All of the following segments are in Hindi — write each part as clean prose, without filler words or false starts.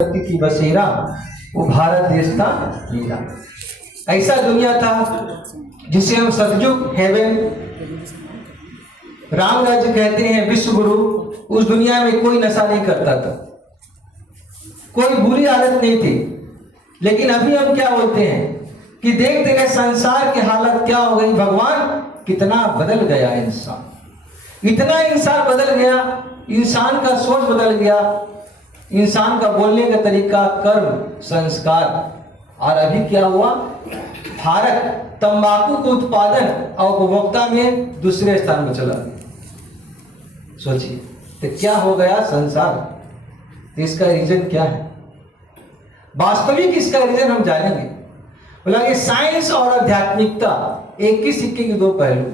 की बसेरा वो भारत देश था मेरा। ऐसा दुनिया था जिसे हम सतयुग हेवन राम राज्य कहते हैं, विश्व गुरु। उस दुनिया में कोई नशा नहीं करता था, कोई बुरी आदत नहीं थी। लेकिन अभी हम क्या बोलते हैं कि देखते रहे संसार की हालत क्या हो गई। भगवान कितना बदल गया इंसान, इतना इंसान बदल गया, इंसान का सोच बदल गया, इंसान का बोलने का तरीका, कर्म, संस्कार। और अभी क्या हुआ, भारत तंबाकू के उत्पादन और उपभोक्ता में दूसरे स्थान पर चला गया। सोचिए तो क्या हो गया संसार। तो इसका रीजन क्या है, वास्तविक इसका रीजन हम जानेंगे। बोला कि साइंस और आध्यात्मिकता एक ही सिक्के के दो पहलू।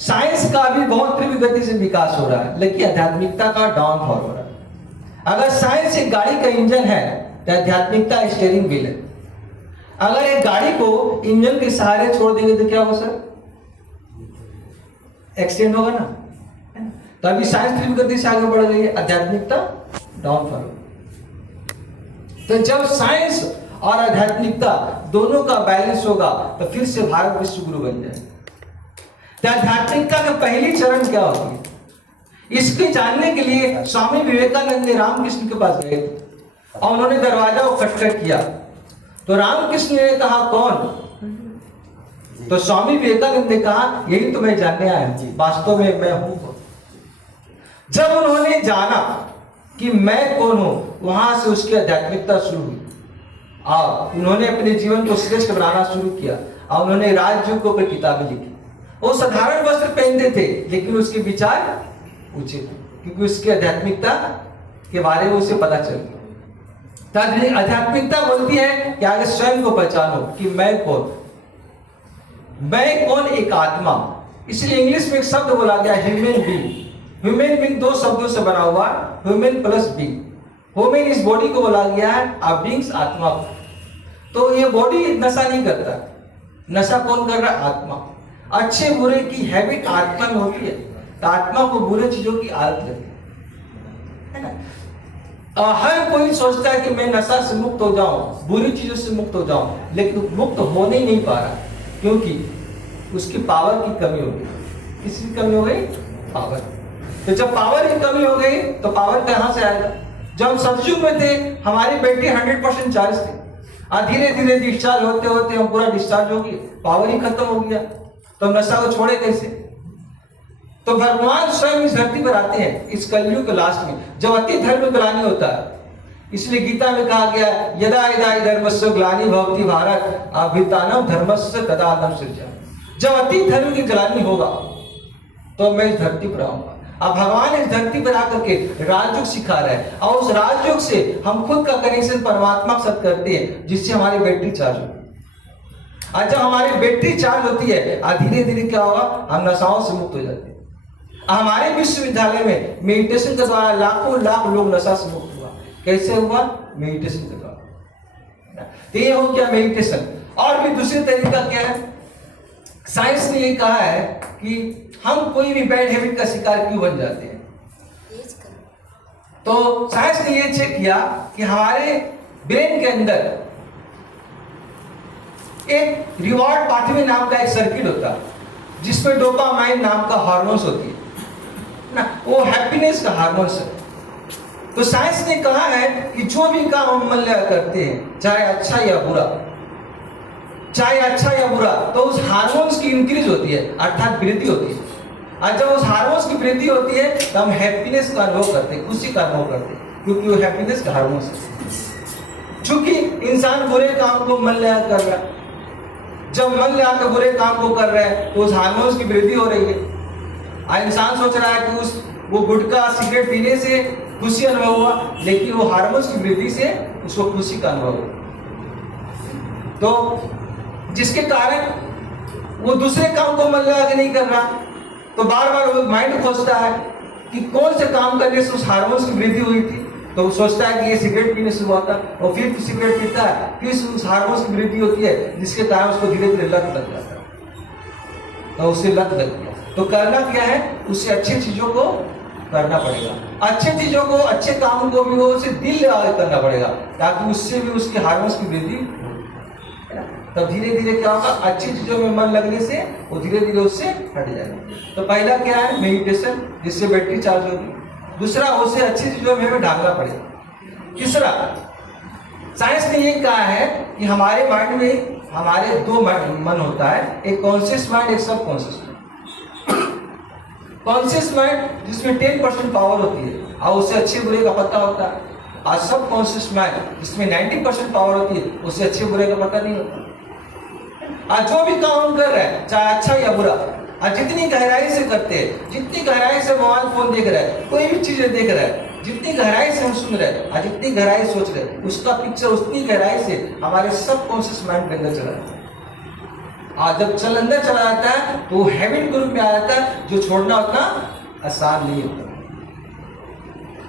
साइंस का भी बहुत तीव्र गति से विकास हो रहा है, लेकिन आध्यात्मिकता का डाउनफॉल हो रहा है। अगर साइंस एक गाड़ी का इंजन है तो आध्यात्मिकता स्टीयरिंग व्हील है। अगर एक गाड़ी को इंजन के सहारे छोड़ देंगे तो क्या होगा सर, एक्सीडेंट होगा ना। तो अभी साइंस तीव्र गति से आगे बढ़ गई है, आध्यात्मिकता डाउनफॉल। तो जब साइंस और आध्यात्मिकता दोनों का बैलेंस होगा तो फिर से भारत विश्व गुरु बन जाए। आध्यात्मिकता का पहली चरण क्या होगी, इसके जानने के लिए स्वामी विवेकानंद ने रामकृष्ण के पास गए और उन्होंने दरवाजा को खटखट किया। तो रामकृष्ण ने कहा कौन, तो स्वामी विवेकानंद ने कहा यही तो मैं जानने आया हूं, वास्तव में मैं हूं। जब उन्होंने जाना कि मैं कौन हूं, वहां से उसकी आध्यात्मिकता शुरू हुई और उन्होंने अपने जीवन को श्रेष्ठ बनाना शुरू किया। और उन्होंने राजयोग के ऊपर किताबें लिखी। वो साधारण वस्त्र पहनते थे लेकिन उसके विचार ऊंचे थे, क्योंकि उसकी आध्यात्मिकता के बारे में उसे पता चल गया। आध्यात्मिकता बोलती है कि आगे स्वयं को पहचानो कि मैं कौन, मैं कौन, एक आत्मा। इसलिए इंग्लिश में एक शब्द बोला गया ह्यूमन बीइंग। ह्यूमन बीइंग दो शब्दों से बना हुआ, ह्यूमन प्लस बीइंग। ह्यूमन इस बॉडी को बोला गया है, और बीइंग्स आत्मा। तो ये बॉडी नशा नहीं करता, नशा कौन कर रहा है, आत्मा। अच्छे बुरे की हैबिट आत्मा में होती है, तो आत्मा को बुरे चीजों की आदत लगती है ना। हर कोई सोचता है कि मैं नशा से मुक्त हो जाऊं, बुरी चीजों से मुक्त हो जाऊं, लेकिन मुक्त होने ही नहीं पा रहा, क्योंकि उसकी पावर की कमी हो गई। किसकी कमी हो गई, पावर। तो जब पावर की कमी हो गई तो पावर कहां से आएगा। जब हम सतयुग में थे हमारी बैटरी 100% चार्ज थी, और धीरे धीरे डिस्चार्ज होते होते हम पूरा डिस्चार्ज हो गए, पावर ही खत्म हो गया। तो नशा को छोड़े कैसे। तो भगवान स्वयं इस धरती पर आते हैं इस कलयुग के लास्ट में, जब अति धर्म ग्लानि होता है। इसलिए गीता में कहा गया यदा यदा धर्मस्य ग्लानि भवति भारत अभ्युत्थानं धर्मस्य तदात्म सृजा। जब अति धर्म की ग्लानि होगा तो मैं इस धरती पर आऊंगा। अब भगवान इस धरती पर आकर के राजयोग सिखा रहे हैं, और उस राजयोग से हम खुद का कनेक्शन परमात्मा के साथ करते हैं, जिससे हमारी बैटरी चार्ज होती है। और जब हमारी बैटरी चार्ज होती है और धीरे धीरे क्या होगा, हम नशाओं से मुक्त हो जाते हैं। हमारे विश्वविद्यालय में मेडिटेशन के द्वारा लाखों लाख लोग नशा से मुक्त हुआ। कैसे हुआ, मेडिटेशन के द्वारा। तो ये हो क्या मेडिटेशन। और भी दूसरे तरीका क्या है, साइंस ने ये कहा है कि हम कोई भी बैड हैबिट का शिकार क्यों बन जाते हैं। तो साइंस ने ये चेक किया कि हमारे ब्रेन के अंदर एक रिवॉर्ड पाथवे नाम का एक सर्किट होता है, जिसमें डोपामाइन नाम का हार्मोन्स होती है ना, वो हैप्पीनेस का हार्मोन्स है। तो साइंस ने कहा है कि जो भी काम हम मन लगा करते हैं, चाहे अच्छा या बुरा, तो उस हार्मोन्स की इंक्रीज होती है, अर्थात वृद्धि होती है। और जब उस हार्मोन्स की वृद्धि होती है तो हम हैप्पीनेस का अनुभव करते हैं, खुशी का अनुभव करते हैं, क्योंकि वो हैप्पीनेस का हार्मोन्स है। चूंकि इंसान बुरे काम को मन लगा कर रहा है, जब मन लगा कर बुरे काम को कर रहे हैं तो उस हार्मोन्स की वृद्धि हो रही है। और इंसान सोच रहा है कि वो गुटखा सिगरेट पीने से खुशी अनुभव हुआ, लेकिन वो हार्मोन्स की वृद्धि से उसको खुशी का अनुभव हुआ। तो जिसके कारण वो दूसरे काम को मन लगा के नहीं कर रहा, तो बार बार वो माइंड खोजता है कि कौन से काम करने से उस हार्मोन्स की वृद्धि हुई थी। तो वो सोचता है कि ये सिगरेट पीने से हुआ था, और फिर सिगरेट पीता है, फिर उस हार्मोन्स की वृद्धि होती है, जिसके कारण उसको धीरे धीरे लत लग जाता है। तो उसे लत लग गया। तो करना क्या है, उससे अच्छी चीजों को करना पड़ेगा। अच्छे चीजों को, अच्छे काम को भी वो उसे दिल लगा के करना पड़ेगा, ताकि उससे भी उसके हार्मोन्स की वृद्धि हो। तब धीरे धीरे क्या होगा, अच्छी चीजों में मन लगने से वो धीरे धीरे उससे हट जाएगा। तो पहला क्या है, मेडिटेशन, जिससे बैटरी चार्ज होगी। दूसरा, उसे अच्छी चीजों में हमें ढालना पड़ेगा। तीसरा, साइंस ने ये कहा है कि हमारे माइंड में हमारे दो मन होता है, एक कॉन्शियस माइंड, एक सब कॉन्शियस माइंड। कॉन्शियस माइंड जिसमें 10% पावर होती है और उसे अच्छे बुरे का पता होता है, और सब कॉन्शियस माइंड जिसमें 90% पावर होती है, उसे अच्छे बुरे का पता नहीं होता। आज जो भी काम कर रहे हैं, चाहे अच्छा या बुरा, आज जितनी गहराई से करते हैं, जितनी गहराई से मोबाइल फोन देख रहे हैं, कोई भी चीजें देख रहे हैं, जितनी गहराई से हम सुन रहे हैं और जितनी गहराई से सोच रहे हैं, उसका पिक्चर उतनी गहराई से हमारे सब कॉन्शियस माइंड के अंदर चला जाता है। और जब अंदर चला जाता है तो वो हैबिट ग्रुप में आ जाता है, जो छोड़ना उतना आसान नहीं होता।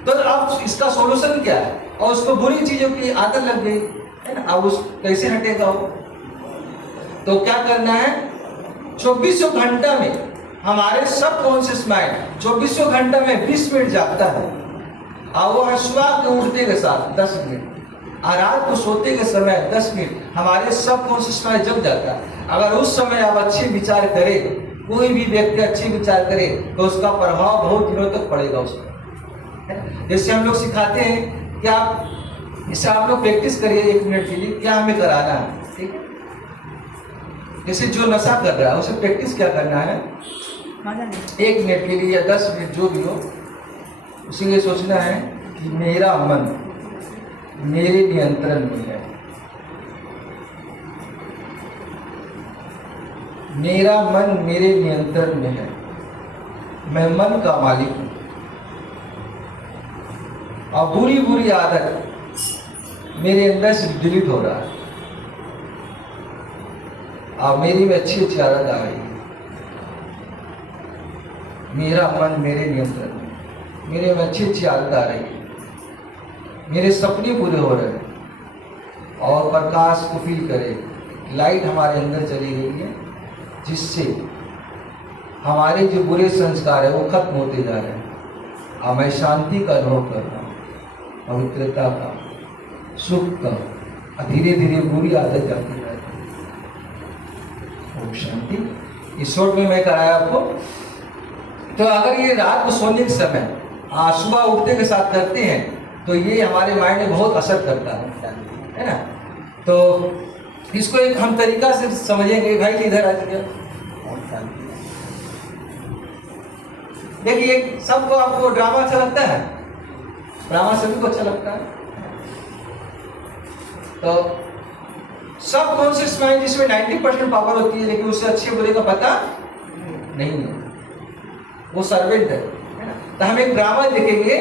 तो अब इसका सॉल्यूशन क्या है, और उसको बुरी चीजों की आदत लग गई है ना, अब उस कैसे हटेगा वो? तो क्या करना है, 24 घंटा में हमारे सब कॉन्शियस माइंड 24 घंटा में 20 मिनट जागता है, और वो सुबह के उठते के साथ 10 मिनट, और रात को सोते के समय 10 मिनट हमारे सब कॉन्शियस माइंड जग जाता है। अगर उस समय आप अच्छे विचार करें, कोई भी व्यक्ति अच्छे विचार करे, तो उसका प्रभाव बहुत दिनों तक पड़ेगा उस पर। जैसे हम लोग सिखाते हैं कि आप इसे आप लोग प्रैक्टिस करिए 1 मिनट के लिए, क्या हमें कराना है, ठीक है? जैसे जो नशा कर रहा है उसे प्रैक्टिस क्या करना है, 1 मिनट के लिए या 10 मिनट जो भी हो, उसी लिए सोचना है कि मेरा मन मेरे नियंत्रण में है, मेरा मन मेरे नियंत्रण में है, मैं मन का मालिक हूं, और बुरी बुरी आदत मेरे अंदर से डिलीट हो रहा है, और मेरी में अच्छी अच्छी आदत आ रही है। मेरा मन मेरे नियंत्रण में, मेरे में अच्छी अच्छी आदत आ रही है, मेरे सपने पूरे हो रहे हैं, और प्रकाश को फील करें, लाइट हमारे अंदर चली गई है, जिससे हमारे जो बुरे संस्कार है वो खत्म होते जा रहे हैं, और मैं शांति का अनुभव कर रहा हूँ, पवित्रता का, सुख का, धीरे धीरे बुरी आदत जाती है। ओम शांति। इस शॉर्ट में मैं कराया आपको। तो अगर ये रात को सोने के समय सुबह उठते के साथ करते हैं, तो ये हमारे माइंड में बहुत असर करता है ना। तो इसको एक हम तरीका से समझेंगे। भाई इधर आ जाइए। देखिए, सबको आपको ड्रामा अच्छा लगता है, ड्रामा सभी को अच्छा लगता है। तो सब कॉन्शियस माइंड जिसमें 90% पावर होती है, लेकिन उसे अच्छे बुरे का पता नहीं है, वो सर्वेंट है ना। तो हम एक ड्रामा देखेंगे।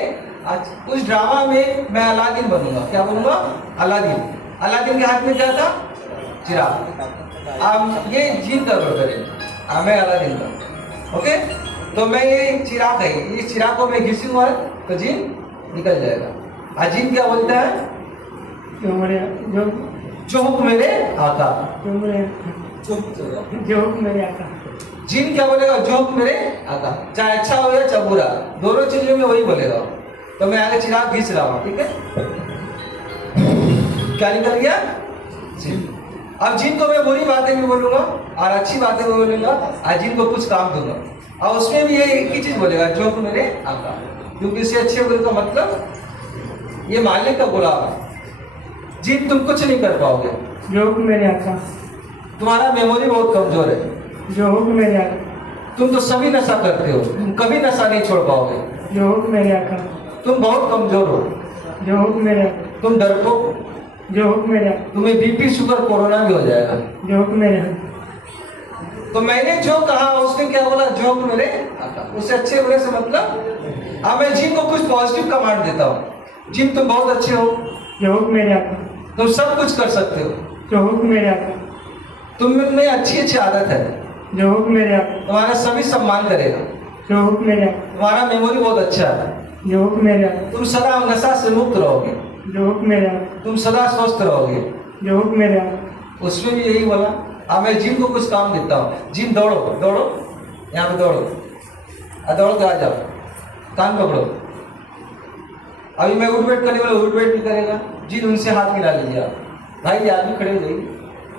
आज उस ड्रामा में मैं अलादीन बनूंगा। क्या बनूंगा? अलादीन। अलादीन के हाथ में क्या था? चिराग। अब ये जीन का रोल करें, मैं अलादीन का। ओके, तो मैं ये चिराग है, ये चिराग को मैं घिसूंगा तो जीन निकल जाएगा। अजीन क्या बोलता है? जो हुक्म मेरे आका, जो हुक्म मेरे आका। जीन क्या बोलेगा? जो हुक्म मेरे आका, चाहे अच्छा हो या चाहे बुरा, दोनों चीजों में वही बोलेगा। तो मैं आगे चिराग घिस रहा हूँ, ठीक है? क्या निकल गया? जीन। अब जीन को मैं बुरी बातें भी बोलूंगा और अच्छी बातें भी बोलूंगा, और जीन को कुछ काम दूंगा, और उसमें भी ये एक ही चीज बोलेगा, जो हुक्म मेरे आका। क्योंकि इससे अच्छे बुरे का मतलब ये मालिक का गुलाम है। जीत तुम कुछ नहीं कर पाओगे। जो हुक्म मेरे आका। तुम्हारा मेमोरी बहुत कमजोर है। जो हुक्म मेरे आका। तुम तो सभी नशा करते हो, तुम कभी नशा नहीं छोड़ पाओगे। जो हुक्म मेरे आका। तुम बहुत कमजोर हो। जो हुक्म मेरे आका। तुम डरपोक हो। जो हुक्म मेरे आका। तुम्हें बीपी शुगर कोरोना भी हो जाएगा। जो हुक्म मेरे आका। तो मैंने जो कहा उसने क्या बोला? जो हुक्म मेरे आका। उससे अच्छे बुरे से मतलब अब मैं जिन को कुछ पॉजिटिव कमांड देता हूँ। जिन तुम बहुत अच्छे हो। जो हुक्म मेरे आका। तुम सब कुछ कर सकते हो। जो हुक्म मेरे आका। तुम में अच्छी अच्छी आदत है। जो हुक्म मेरे आका। तुम्हारा सभी सम्मान करेगा। जो हुक्म मेरे आका। तुम्हारा मेमोरी बहुत अच्छा है। जो हुक्म मेरे आका। तुम सदा नशा से मुक्त रहोगे। जो हुक्म मेरे आका। तुम सदा स्वस्थ रहोगे। जो हुक्म मेरे आका। उसमें भी यही बोला। अब मैं जिन को कुछ काम देता हूँ। जिन दौड़ो दौड़ो, यहाँ पे दौड़ो, दौड़ के आ जाओ। कान पकड़ो। अभी मैं उठ बैठ करने वाला, उठ बैठ भी करेगा। जिन उनसे हाथ मिला लीजिए आप। भाई जी आप भी खड़े हो जाइए।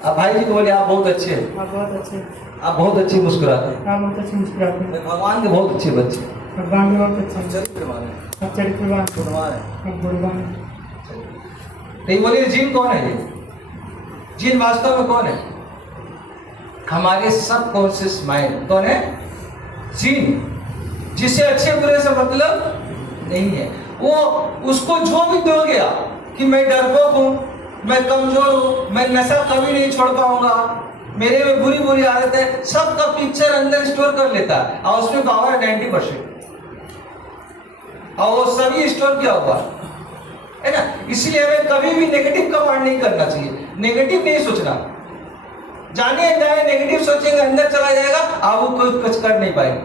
आप भाई जी को बोले आप बहुत अच्छे हैं, आप बहुत अच्छे, आप बहुत अच्छी मुस्कुराते हैं, आप बहुत अच्छे मुस्कुराते हैं, भगवान के बहुत अच्छे बच्चे, भगवान भी बहुत अच्छे हैं, चरित्रवान है, आप चरित्रवान, गुणवान है। आप गुणवान हैं। तो ये बोलिए जीन कौन है? ये जीन वास्तव में कौन है? हमारे सबकॉन्शियस माइंड। कौन है? जीन, जिसे अच्छे बुरे से मतलब नहीं है। वो उसको जो भी दोगे आप कि मैं डरपोक हूं, मैं कमजोर हूं, मैं नशा कभी नहीं छोड़ पाऊंगा, मेरे में बुरी बुरी आदत है, सबका पिक्चर अंदर स्टोर कर लेता है और उसमें पावर है 90%, और वो सभी स्टोर किया हुआ है ना। इसलिए हमें कभी भी नेगेटिव कमांड नहीं करना चाहिए, नेगेटिव नहीं सोचना। जाने जाए नेगेटिव सोचेंगे अंदर चला जाएगा, आप वो कुछ कर नहीं पाएंगे,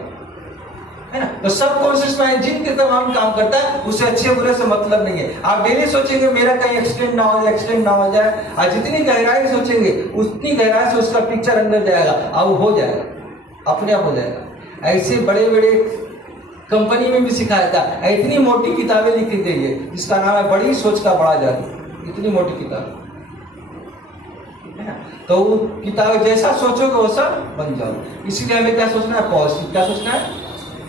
है ना। तो सब कॉन्शियस माइंड जिनके तमाम काम करता है उसे अच्छे बुरे से मतलब नहीं है। आप डेली सोचेंगे मेरा कहीं एक्सीडेंट ना हो जाए, एक्सीडेंट ना हो जाए, और जितनी गहराई सोचेंगे उतनी गहराई से उसका पिक्चर अंदर जाएगा और वो हो जाएगा, अपने आप हो जाएगा। ऐसे बड़े बड़े कंपनी में भी सिखाया था। इतनी मोटी किताबें लिखी गई है जिसका नाम है बड़ी सोच का बड़ा जादू। इतनी मोटी किताब है ना। तो वो किताब जैसा सोचोगे वैसा बन जाओ। इसीलिए हमें क्या सोचना है? पॉजिटिव। क्या सोचना है?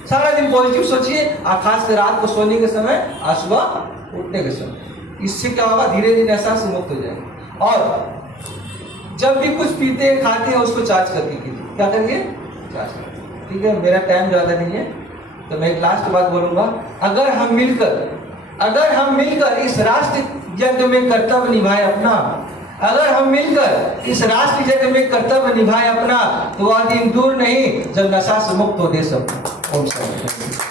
सारा दिन पॉजिटिव सोचिए, और खास कर रात को सोने के समय और सुबह उठने के समय। इससे क्या होगा? धीरे धीरे नशा से मुक्त हो जाएंगे। और जब भी कुछ पीते हैं खाते हैं उसको चार्ज करके कीजिए। क्या करिए? चार्ज करके। ठीक है, मेरा टाइम ज़्यादा नहीं है तो मैं एक लास्ट बात बोलूंगा। अगर हम मिलकर इस राष्ट्र यज्ञ में कर्तव्य निभाए अपना, अगर हम मिलकर इस राष्ट्र यज्ञ में कर्तव्य निभाए अपना, तो वह दिन दूर नहीं जब नशा से मुक्त हो देश। ओम शांति।